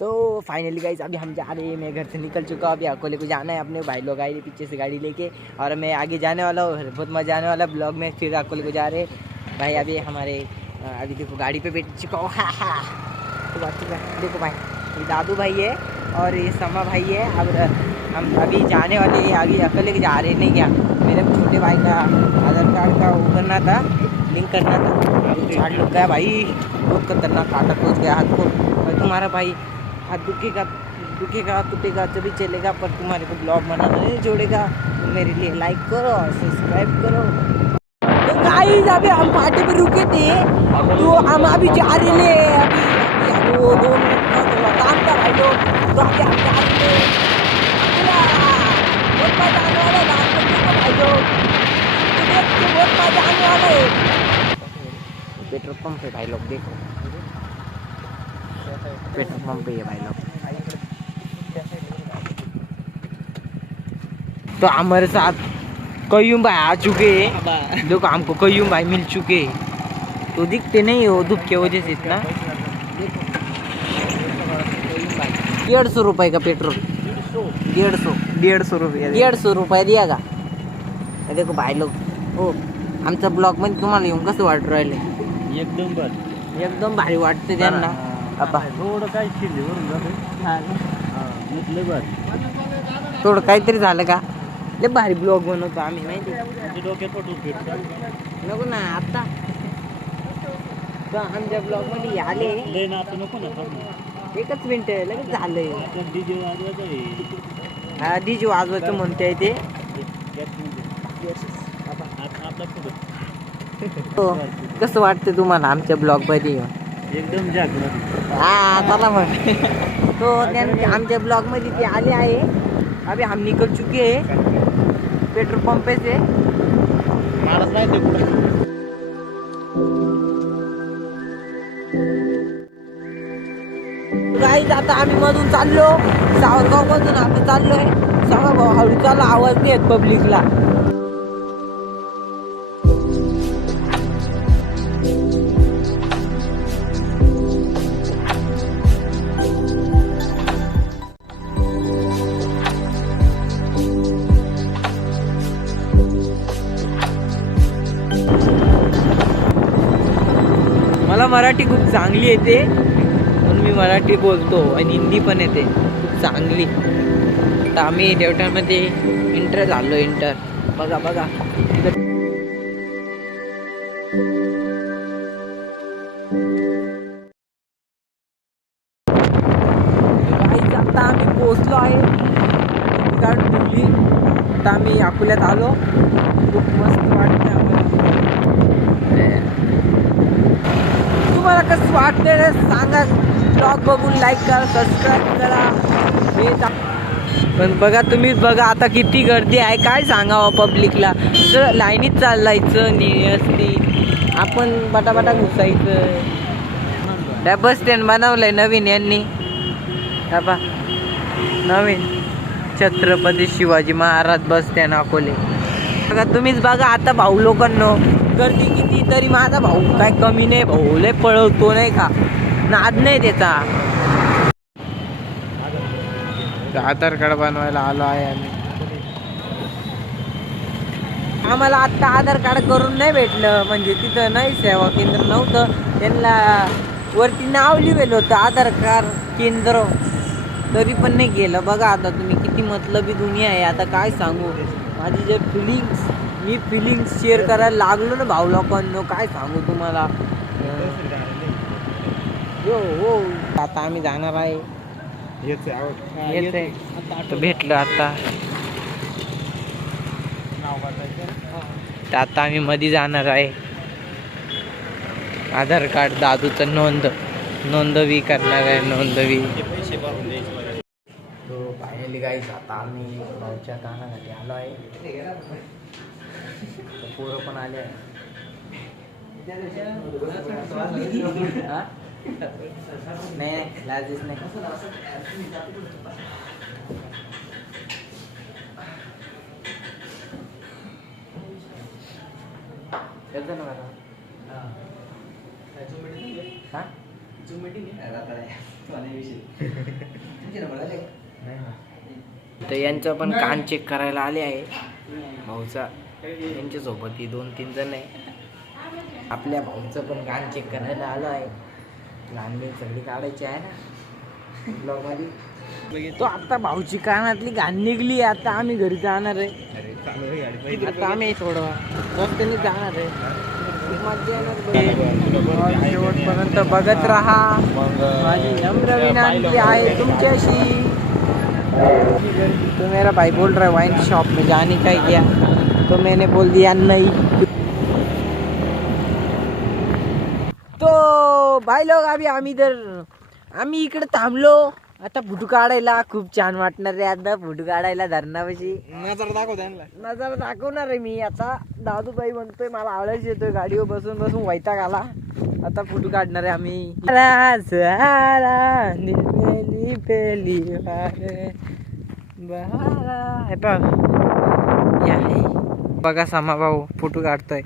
तो finally guys अभी हम जा रहे हैं, मैं घर से निकल चुका हूँ। अभी अकोले को जाना है, अपने भाई लोग आए पीछे से गाड़ी लेके और मैं आगे जाने वाला हूँ। बहुत मज़ा आने वाला ब्लॉग में। फिर अकोले को जा रहे भाई। अभी हमारे अभी देखो गाड़ी पे बैठ चुका हूँ। तो देखो भाई, ये दादू भाई है और ये समा भाई है। अब हम अभी जाने वाले हैं, अभी अकेले के जा रहे नहीं क्या, मेरे छोटे भाई का आधार कार्ड का वो करना था, लिंक करना था। अभी झाड़ लग गया भाई, बहुत खतरनाक काटा पहुँच गया हाथ को। और तुम्हारा भाई हाथ दुखेगा टूटेगा तभी चलेगा, पर तुम्हारे को ब्लॉग बनाना नहीं छोड़ेगा। तो मेरे लिए लाइक करो और सब्सक्राइब करो। तो गाइस अभी हम पार्टी पे रुके थे, तो हम अभी जा रहे हैं। अभी वो 2 मिनट का थोड़ा काम था भाई लोग, तो अभी हम जा रहे हैं। बहुत मजा आने वाला है भाई लोग, बहुत मजा आने वाला है। पेट्रोल पंप है भाई लोग, देखो पेट्रोल पंप पे है भाई लोग। तो हमारे साथ कयूम भाई आ चुके हैं। देखो हमको कयूम भाई मिल चुके हैं, तो दिखते नहीं हो धूप की वजह से इतना। 150 रुपये का पेट्रोल, 150 रुपये, 150 रुपये दिया का। देखो भाई लोग, हो आमचा ब्लॉग मध्ये तुम्हाला येऊन कसं वाटू राहिले? एकदम भारी वाटते त्यांना. थोडं काय शिल्लीवरून थोडं काहीतरी झालं का, लय भारी ब्लॉग बनवतो आम्ही माहिती. डोक्यात नको ना आता, तर आमच्या ब्लॉग मध्ये आले. नको ना. एकच मिनिट लगेच झालंय. डीजे वाजवायचं आहे. हा डीजे वाजवायचं म्हणते ते. कसं वाटतं तुम्हाला आमच्या ब्लॉग मध्ये येऊन? एकदम जागृत. हा चला मग. तो आमच्या ब्लॉग मध्ये ते आले आहे. अभी हम निकल चुके हैं पेट्रोल पंप पे से. माणूस नाही ते कुठं. गाईज आता आम्ही मधून चाललो, सावरगाव मधून आता चाललोय. सावरगाव हळू चालू, आवाज नाही येत पब्लिकला. मला मराठी खूप चांगली येते म्हणून मी मराठी बोलतो आणि हिंदी पण येते खूप चांगली. तर आम्ही देवठाणमध्ये इंटर झालो. इंटर बघा आता आम्ही पोहोचलो आहे गाडी ठेवली. आता आम्ही अकोल्यात आलो. खूप मस्त वाटतं तुम्हाला कसं वाटते सांगा. ब्लॉग बघून लाईक करा, सबस्क्राईब करा. पण बघा तुम्हीच बघा आता किती गर्दी आहे, काय सांगावं पब्लिकला. तर लाईनीत चालायचं असती, आपण बटाबटा घुसायचं. त्या बस स्टँड बनवलंय नवीन यांनी, बा नवीन छत्रपती शिवाजी महाराज बस स्टँड अकोले. बघा तुम्हीच बघा आता. भाऊ लोकांनो गर्दी किती, तरी माझा भाऊ काय कमी नाही. भाऊ लय पळवतो नाही का, नाद नाही त्याचा. आधार कार्ड बनवायला आलो आहे आम्ही. आम्हाला आत्ता आधार कार्ड करून नाही भेटलं, म्हणजे तिथं नाही सेवा केंद्र नव्हतं. त्यांना वरती नाव लिहिलेलं होतं आधार कार्ड केंद्र, तरी पण नाही गेलं. बघा आता तुम्ही किती मतलबी दुनिया आहे. आता काय सांगू माझी जे मी फिलिंग्स शेअर करायला लागलो ना भाऊ लोकांनो, काय सांगू तुम्हाला. हो आता आम्ही जाणार आहे. तर भेटलं आता. तर आता आम्ही मध्ये जाणार आहे. आधार कार्ड दादूचं नोंदवी करणार आहे. नोंदवी. तो फायनली गाईस आता आम्ही भाऊच्या कानासाठी आलो आहे. पोरं पण आले आहे. नाही लाजेच नाही. तर यांचं पण कान चेक करायला आले आहे भाऊचा, यांच्यासोबत ही 2-3 जण आहे. आपल्या भाऊचं पण कान चेक करायला आलो आहे. लहान बिन सगळी काढायची आहे ना ब्लॉग मध्ये. तो आता भाऊची कानातली घाण निघली. आता आम्ही घरी जाणार आहे. आता आम्ही थोडं रस्त्याने जाणार आहे. खूप मजा येणार. शेवटपर्यंत बघत राहा. माझी नम्र विनंती आहे तुमच्याशी. तो मेरा भाई बोल रहा है वाइन शॉप में जाने का क्या, तो मैंने बोल दिया नहीं. तो भाई लोग अभी आम्ही इकडे थांबलो. आता फोटो काढायला खूप छान वाटणार आहे. आता फोटो काढायला धरणापाशी नजर दाखवणार आहे मी. आता दादूबाई म्हणतोय मला आळस येतोय गाडीवर बसून बसून, वैताग आला. आता फोटो काढणार आहे आम्ही. बघा सामा भाऊ फोटो काढतोय.